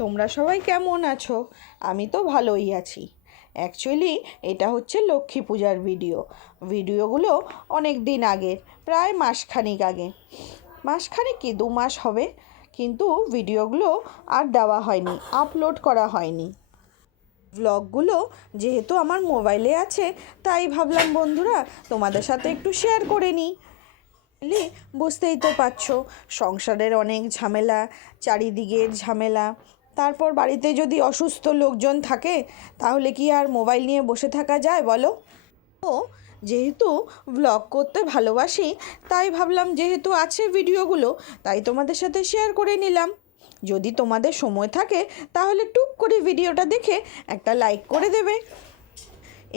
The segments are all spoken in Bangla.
তোমরা সবাই কেমন আছো? আমি তো ভালোই আছি। অ্যাকচুয়ালি এটা হচ্ছে লক্ষ্মী পূজার ভিডিওগুলো অনেক দিন আগের, প্রায় মাসখানিক আগে, মাসখানিক কি 2 মাস হবে, কিন্তু ভিডিওগুলো আর দেওয়া হয়নি, আপলোড করা হয়নি। ব্লগগুলো যেহেতু আমার মোবাইলে আছে, তাই ভাবলাম বন্ধুরা তোমাদের সাথে একটু শেয়ার করে নিই। বুঝতেই তো পারছো, সংসারের অনেক ঝামেলা, চারিদিকের ঝামেলা, তারপর বাড়িতে যদি অসুস্থ লোকজন থাকে তাহলে কি আর মোবাইল নিয়ে বসে থাকা যায় বলো? তো যেহেতু ব্লগ করতে ভালোবাসি, তাই ভাবলাম যেহেতু আছে ভিডিওগুলো, তাই তোমাদের সাথে শেয়ার করে নিলাম। যদি তোমাদের সময় থাকে তাহলে টুক করে ভিডিওটা দেখে একটা লাইক করে দেবে।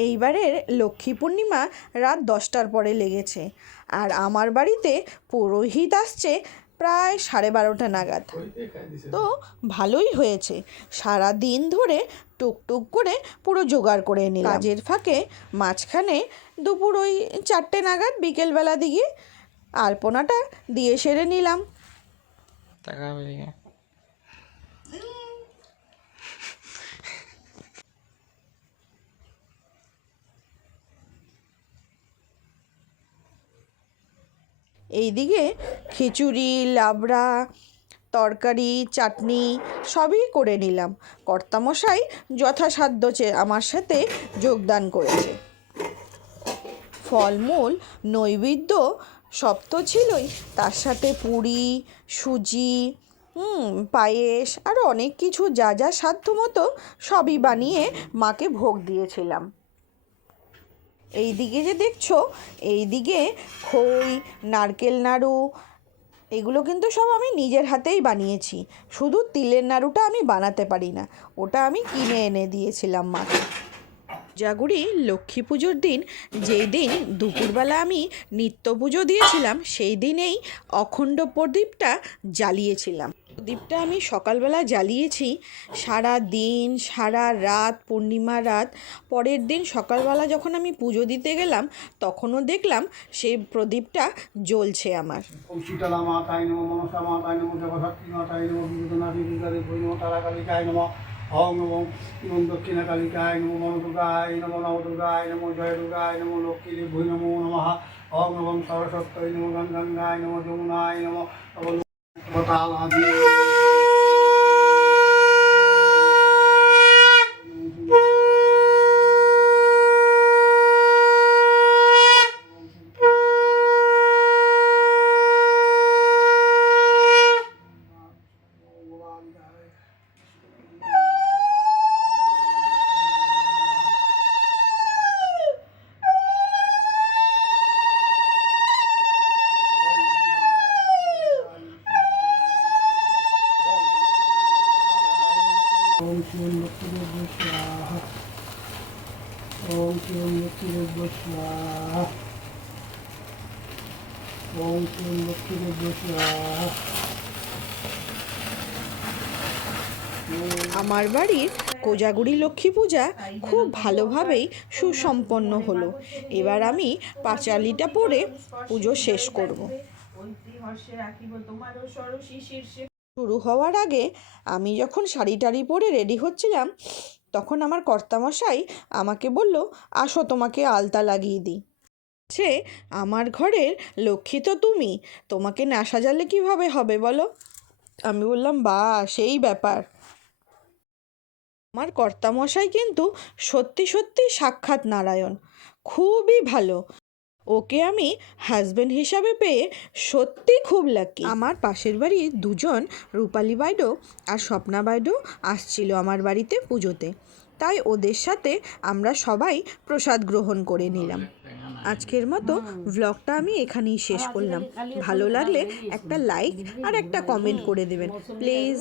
এইবারের লক্ষ্মী পূর্ণিমা রাত 10টার পরে লেগেছে, আর আমার বাড়িতে পুরোহিত আসছে প্রায় 12:30 নাগাদ। তো ভালোই হয়েছে, সারা দিন ধরে টুকটুক করে পুরো জোগাড় করে নিলাম। কাজের ফাঁকে মাঝখানে দুপুর ওই 4টে নাগাদ, বিকেলবেলা দিকে আলপনাটা দিয়ে সেরে নিলাম। এইদিকে খিচুড়ি, লাবড়া, তরকারি, চাটনি সবই করে নিলাম। কর্তামশাই যথাসাধ্য আমার সাথে যোগদান করেছে। ফলমূল, নৈবেদ্য সব তো ছিলই, তার সাথে পুরি, সুজি, পায়েস, আরও অনেক কিছু যা যা সাধ্য মতো সবই বানিয়ে মাকে ভোগ দিয়েছিলাম। এই দিকে যে দেখছো, এই দিকে খই, নারকেল নাড়ু, এগুলো কিন্তু সব আমি নিজের হাতেই বানিয়েছি। শুধু তিলের নাড়ুটা আমি বানাতে পারি না, ওটা আমি কিনে এনে দিয়েছিলাম মাকে। জাগুড়ি লক্ষ্মী পুজোর দিন, যেই দিন দুপুরবেলা আমি নিত্য পুজো দিয়েছিলাম, সেই দিনেই অখণ্ড প্রদীপটা জ্বালিয়েছিলাম। প্রদীপটা আমি সকালবেলা জ্বালিয়েছি, সারা দিন সারা রাত, পূর্ণিমা রাত। পরের দিন সকালবেলা যখন আমি পুজো দিতে গেলাম, তখনও দেখলাম সেই প্রদীপটা জ্বলছে আমার। ওম নমো নম দক্ষিণা কালিকায় নমো নম দুর্গায় নমো নম দুর্গায় নমো জয় দুর্গায় নমো লক্ষ্মী দেবী নমো নমঃ। ওম নমঃ সরস্বত্যৈ নমো গঙ্গায় নমো যমুনায় নমো নবতালাদি। ओम शिवं लक्ष्मीदेव्यै स्वाहा। ओम शिवं लक्ष्मीदेव्यै स्वाहा। ओम शिवं लक्ष्मीदेव्यै स्वाहा। আমার বাড়ির কোজাগুড়ি লক্ষ্মী পূজা খুব ভালোভাবেই সুসম্পন্ন হলো। এবার আমি পাঁচালিটা পরে পুজো শেষ করব। শুরু হওয়ার আগে আমি যখন শাড়ি টাড়ি পরে রেডি হচ্ছিলাম, তখন আমার কর্তামশাই আমাকে বলল, আসো তোমাকে আলতা লাগিয়ে দিই। সে আমার ঘরের লক্ষ্মী তো তুমি, তোমাকে না সাজালে কীভাবে হবে বলো? আমি বললাম, বা সেই ব্যাপার। আমার কর্তামশাই কিন্তু সত্যি সত্যি সাক্ষাৎ নারায়ণ, খুবই ভালো। ওকে আমি হাজব্যান্ড হিসাবে পেয়ে সত্যি খুব লাকি। আমার পাশের বাড়ির দুজন, রূপালী বাইডো আর স্বপ্না বাইডো, আসছিল আমার বাড়িতে পুজোতে, তাই ওদের সাথে আমরা সবাই প্রসাদ গ্রহণ করে নিলাম। আজকের মতো ভ্লগটা আমি এখানেই শেষ করলাম। ভালো লাগলে একটা লাইক আর একটা কমেন্ট করে দেবেন প্লিজ।